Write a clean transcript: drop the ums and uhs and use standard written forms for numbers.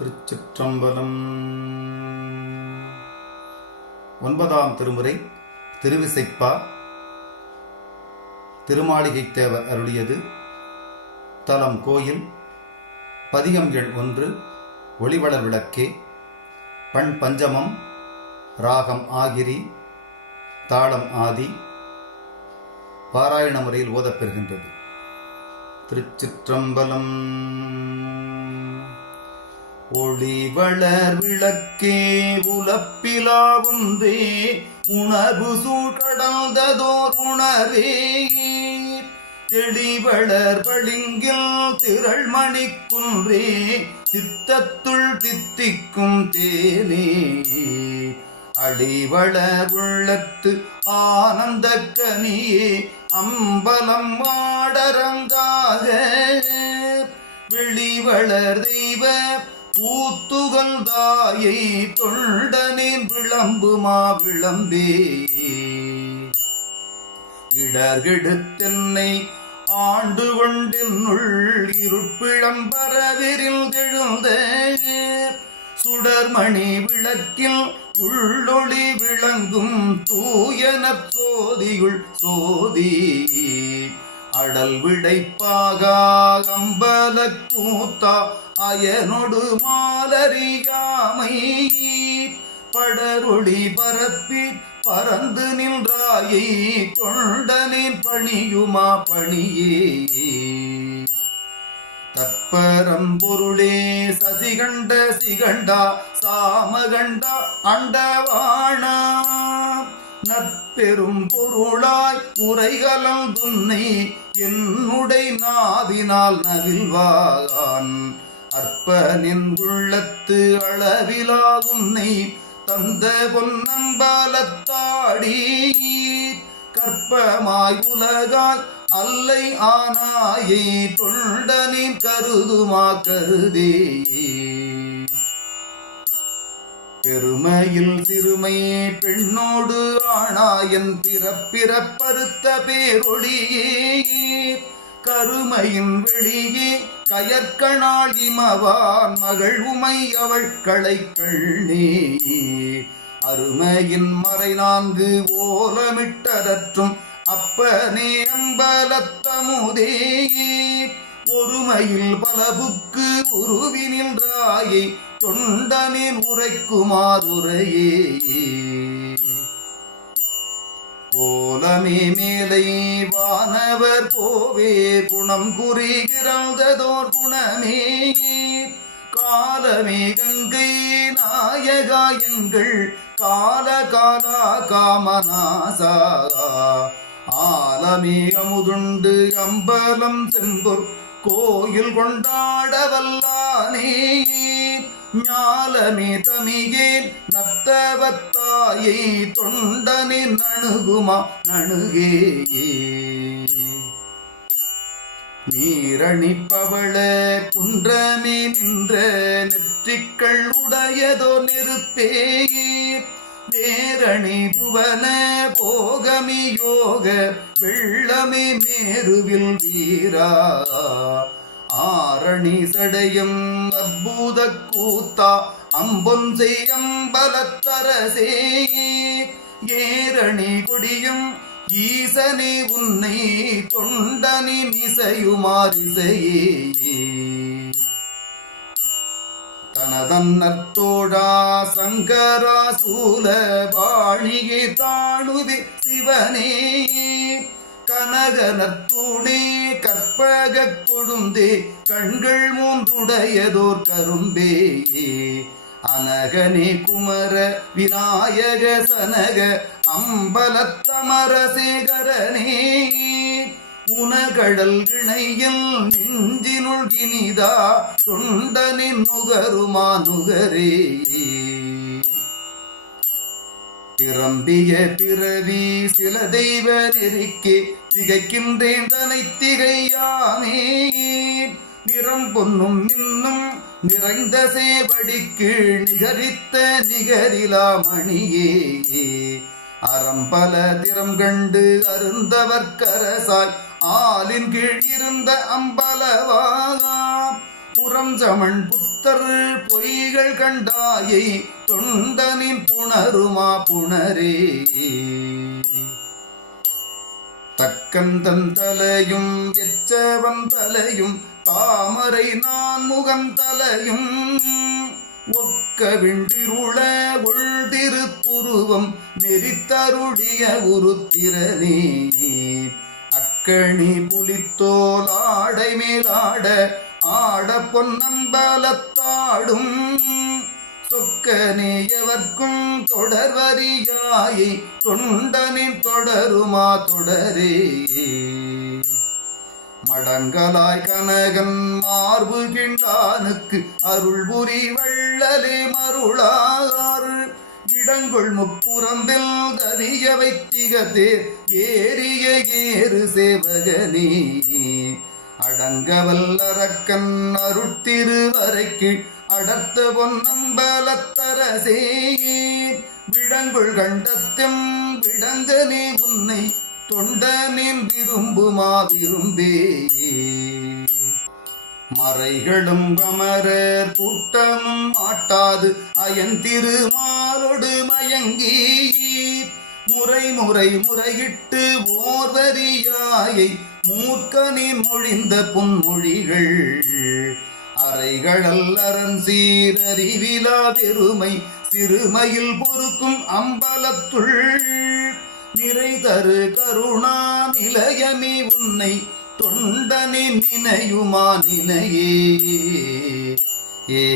திருச்சிற்றம்பலம். 9ஆம் திருமுறை திருவிசைப்பா. திருமாளிகை தேவர் அருளியது. தலம் கோயில். பதிகம் எண் 1. ஒளிவளர் விளக்கே. பண் பஞ்சமம். ராகம் ஆகிரி. தாளம் ஆதி. பாராயண முறையில் ஓதப்பெறுகின்றது. திருச்சிற்றம்பலம். ஒளிவளர் விளக்கே உலப்பிலா ஒன்றே உணர்வு சூழ்கடந்ததோர் உணரே தெளிவளர் பளிங்கில் திரள்மணி குன்றே சித்தத்துள் தித்திக்கும் தேனே அடிவளர் உள்ளத்து ஆனந்த கனியே அம்பலம் வாடரங்காக வெளிவளர் தெய்வ பூத்துகள் தாயை தொண்டனின் விளம்புமா விளம்பே இடர்கெடுத்தென்னை ஆண்டு கொண்டென்னுள் இருப்பிழம்பரவிரில் தெழுந்த சுடர்மணி விளக்கில் உள்ளொளி விளங்கும் தூயனற் சோதியுள் சோதி அடல் விடைப்பாக அம்பல கூத்தா அயனொடு மாலரியாமை படரொளி பரப்பி பறந்து நின்றாயை தொண்டனின் பணியுமா பணியே தற்பரம்பொருளே சசிகண்ட சிகண்டா சாமகண்டா அண்டவாணா நற்பெரும் பொருளாய் உரைகலம் துன்னை என்னுடை நாவினால் நவில்வான் அற்பனின் உள்ளத்து அளவிலா உன்னை தந்த பொன்னம்பலத்தாடி கற்பமாய் உலகாய் அல்லை ஆனாயை தொண்டனின் கருதுமா கருதே பெருமையில் சிறுமை பெண்ணோடு ஆணாயன் பிறப்பறுத்த பேரொளியே கருமையின் வெளியே கயற்கணாள் இமவான் மகள் உமை அவள் களைக்கண்ணே அருமையின் மறை 4 ஓலமிட்டதற்றும் அப்பனே அம்பலத்தமுதே ஒருமையில் பலபுக்கு உருவினின்றாயை தொண்டனின் உரைக்குமாறுரையே கோலமே மேலை வானவர் கோவே குணம் குறிகிறதோர் குணமே காலமே கங்கை நாயகா எங்கள் கால காலா காமநாசா ஆலமே அமுதுண்டு அம்பலம் செம்பொர் கோயில் கொண்டாட வல்லானே ஞாலமே தமிகேன் நத்தவத்தாயை தொண்டனின் நணுகுமா நணுகே நீரணிப்பவள குன்றமே நின்ற நெற்றிக்கள் உடையதோ நெருப்பே வேரணி புவன போகமி யோக வெள்ளமே மேருவில் வீரா ஆரணி சடையும் அற்புத கூத்தா அம்பொன்சை அம்பலத்தரசே ஏரணி கொடியும் ஈசனே உன்னை தொண்டனின் இசையுமாரிசையே தனதன்னத்தோடா சங்கரா சூல வாணிகை தாணுதி சிவனே கனகனத்தூணே கற்பக கொழுந்தே கண்கள் 3 கரும்பே அனகனே குமர விநாயக சனக அம்பலத்தமரசேகரனே உனகடல் கிணையில் நெஞ்சினுள் இனிதா தொண்டனின் நுகருமா நுகரே திறம்பிய பிறவி சில தெய்வ நெறிக்கே திகைக்கின்றேன் தனை திகையாமே நிறம் பொன்னும் இன்னும் நிறைந்த சேவடிக்கு நிகரித்த நிகரிலா மணியே அறம்பல திறம் கண்டு அருந்தவர்க்கரசாய் ஆலின் கீழ் இருந்த அம்பலவா புறம் சமன் புத்த புத்தர் பொய்கள் கண்டாயை தொண்டனின் புணருமா புணரே தக்கந்தன் தலையும் எச்சவன் தலையும் தாமரை நான் முகந்தலையும் ஒக்க விண்டிருள உள்திருப்புருவம் நெறித்தருடைய உருத்திரனே அக்கணி புலித்தோல் ஆடை மேலாட ஆட பொன்னம்பலத்தாடும் சொக்கனே எவர்க்கும் தொடர்வரியாயை தொண்டனின் தொடருமா தொடரே மடங்கலாய் கனகன் மார்பு கிண்டானுக்கு அருள் புரி வள்ளலே மருளாறு இடங்கொள் முப்புறம்பில் தவிய வைத்திகத்தே ஏறிய ஏறு சேவகனே அடங்கவல்லரக்கன் அருட்திருவரைக்கு அடர்த்த பொன்னம்பலத்தரசே விடங்குள் கண்டத்தும் விடங்கனே உன்னை தொண்டனின் விரும்புமா விரும்பே மறைகளும் அமரர் கூட்டமும் ஆட்டாது அயந்திருமாலொடு மயங்கி முறை முறை முறையிட்டு ஓர்வரியாயை மூர்க்கனின் மொழிந்த புன்மொழிகள் அறைகளல் அரண் சீரறிவிலா பெருமை சிறுமையில் பொறுக்கும் அம்பலத்துள் நிறை தரு கருணா நிலையமே உன்னை தொண்டனே நினையுமா நினையே ஏ